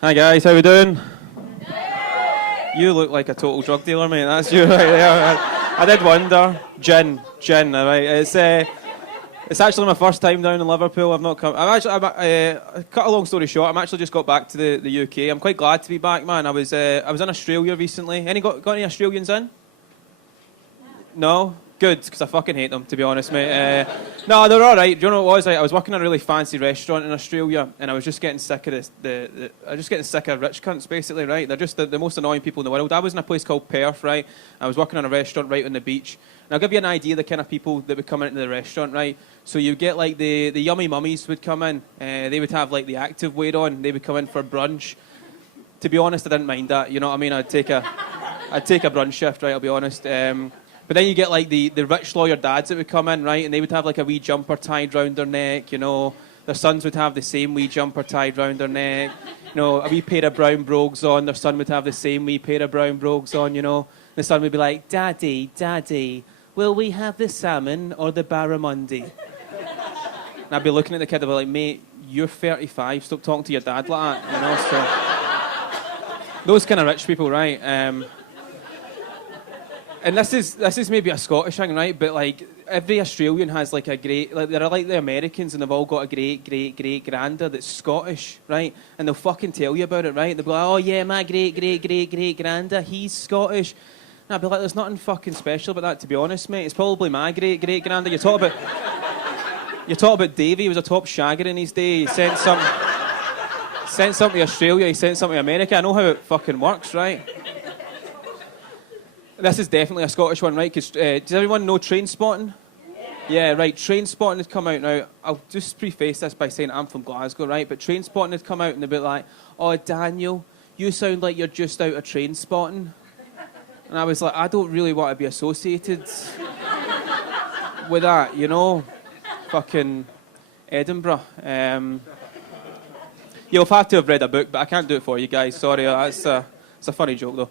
Hi guys, how we doing? You look like a total drug dealer, mate. That's you right there. I did wonder. Gin, all right. It's actually my first time down in Liverpool. I've not come. Cut a long story short. I'm actually just got back to the UK. I'm quite glad to be back, man. I was in Australia recently. Got any Australians in? No? Good, because I fucking hate them, to be honest, mate. No, they're all right. Do you know what it was? I was working in a really fancy restaurant in Australia, and I was just getting sick of I was just getting sick of rich cunts, basically, right? They're just the most annoying people in the world. I was in a place called Perth, right? I was working in a restaurant right on the beach. And I'll give you an idea of the kind of people that would come into the restaurant, right? So you get like the yummy mummies would come in. They would have like the active wear on. They would come in for brunch. To be honest, I didn't mind that. You know what I mean? I'd take a brunch shift, right? I'll be honest. But then you get like the rich lawyer dads that would come in, right? And they would have like a wee jumper tied round their neck, you know. Their sons would have the same wee jumper tied round their neck. You know, a wee pair of brown brogues on. Their son would have the same wee pair of brown brogues on, you know. The son would be like, Daddy, will we have the salmon or the barramundi? And I'd be looking at the kid, I'd be like, mate, you're 35, stop talking to your dad like that, you know. So those kind of rich people, right? And this is maybe a Scottish thing, right? But like every Australian has like a great, like they're like the Americans, and they've all got a great granda that's Scottish, right? And they'll fucking tell you about it, right? They'll be like, oh yeah, my great granda, he's Scottish. And I'd be like, there's nothing fucking special about that, to be honest, mate. It's probably my great granda. You talk about Davey, he was a top shagger in his day. He sent some to Australia, he sent some to America. I know how it fucking works, right? This is definitely a Scottish one, right? Because does everyone know Trainspotting? Yeah, right. Trainspotting had come out now. I'll just preface this by saying I'm from Glasgow, right? But Trainspotting had come out and they'd be like, oh, Daniel, you sound like you're just out of Trainspotting. And I was like, I don't really want to be associated with that, you know? Fucking Edinburgh. You'll have to have read a book, but I can't do it for you guys. Sorry, it's a funny joke, though.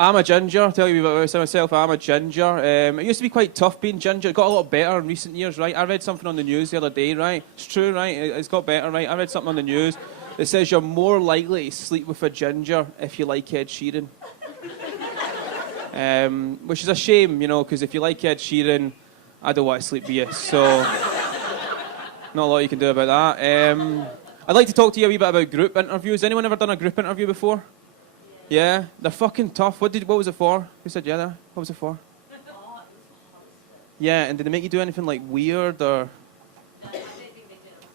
I'm a ginger. I'll tell you about myself. I'm a ginger. It used to be quite tough being ginger. It got a lot better in recent years, right? I read something on the news the other day, right? It's true, right? It's got better, right? I read something on the news that says you're more likely to sleep with a ginger if you like Ed Sheeran. Which is a shame, you know, because if you like Ed Sheeran, I don't want to sleep with you. So, not a lot you can do about that. I'd like to talk to you a wee bit about group interviews. Anyone ever done a group interview before? Yeah, they're fucking tough. What was it for? Who said yeah there? What was it for? Yeah, and did they make you do anything like weird or?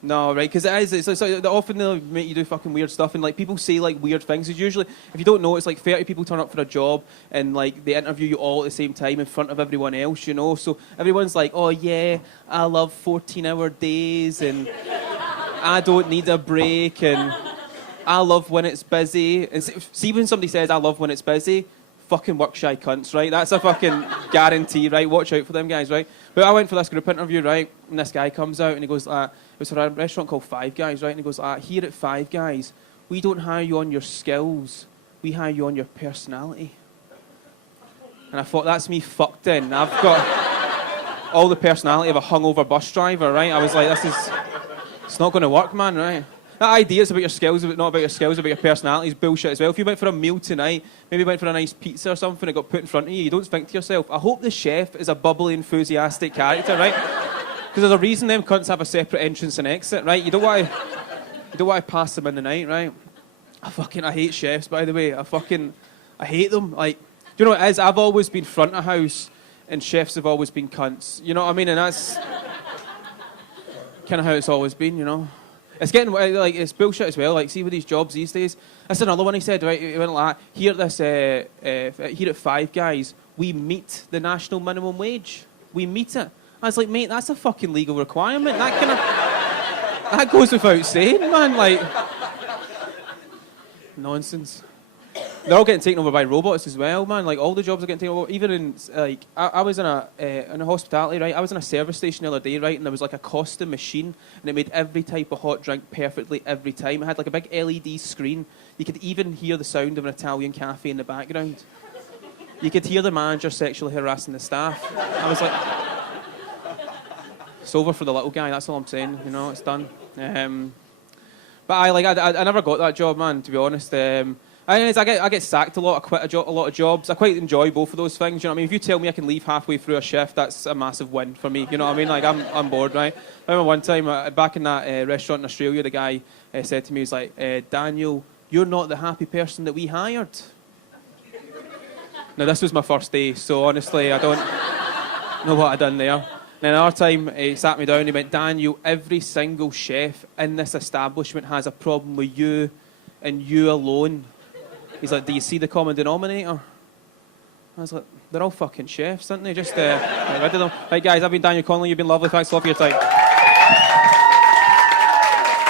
No, right, because it's like often they'll make you do fucking weird stuff, and like people say like weird things. It's usually, if you don't know, it's like 30 people turn up for a job, and like they interview you all at the same time in front of everyone else, you know. So everyone's like, oh yeah, I love 14-hour days, and I don't need a break, and I love when it's busy. And see when somebody says, I love when it's busy, fucking work shy cunts, right? That's a fucking guarantee, right? Watch out for them guys, right? But I went for this group interview, right? And this guy comes out and he goes, it was for a restaurant called Five Guys, right? And he goes, here at Five Guys, we don't hire you on your skills, we hire you on your personality. And I thought, that's me fucked in. I've got all the personality of a hungover bus driver, right? I was like, it's not going to work, man, right? That idea is about your skills, not about your skills, about your personality is bullshit as well. If you went for a meal tonight, maybe went for a nice pizza or something that got put in front of you, you don't think to yourself, I hope the chef is a bubbly, enthusiastic character, right? Because there's a reason them cunts have a separate entrance and exit, right? You don't want to pass them in the night, right? I hate chefs, by the way. I hate them. Like, do you know what it is? I've always been front of house, and chefs have always been cunts. You know what I mean? And that's kind of how it's always been, you know? It's getting, like, it's bullshit as well. Like, see with these jobs these days. That's another one he said, right? He went like that. Here at Five Guys, we meet the national minimum wage. We meet it. I was like, mate, that's a fucking legal requirement. That goes without saying, man. Like, nonsense. They're all getting taken over by robots as well, man. Like, all the jobs are getting taken over. Even in, like, I was in a hospitality, right? I was in a service station the other day, right? And there was, like, a Costa machine, and it made every type of hot drink perfectly every time. It had, like, a big LED screen. You could even hear the sound of an Italian cafe in the background. You could hear the manager sexually harassing the staff. I was like, it's over for the little guy, that's all I'm saying. You know, it's done. But I never got that job, man. To be honest, I get sacked a lot. I quit a lot of jobs. I quite enjoy both of those things. You know what I mean? If you tell me I can leave halfway through a shift, that's a massive win for me. You know what I mean? Like I'm bored, right? I remember one time back in that restaurant in Australia, the guy said to me, he's like, Daniel, you're not the happy person that we hired. Now this was my first day, so honestly I don't know what I done there. And then another time he sat me down and he went, Daniel, every single chef in this establishment has a problem with you and you alone. He's like, do you see the common denominator? I was like, they're all fucking chefs, aren't they? Just get rid of them. Right, guys, I've been Daniel Conlon. You've been lovely. Thanks a lot for your time.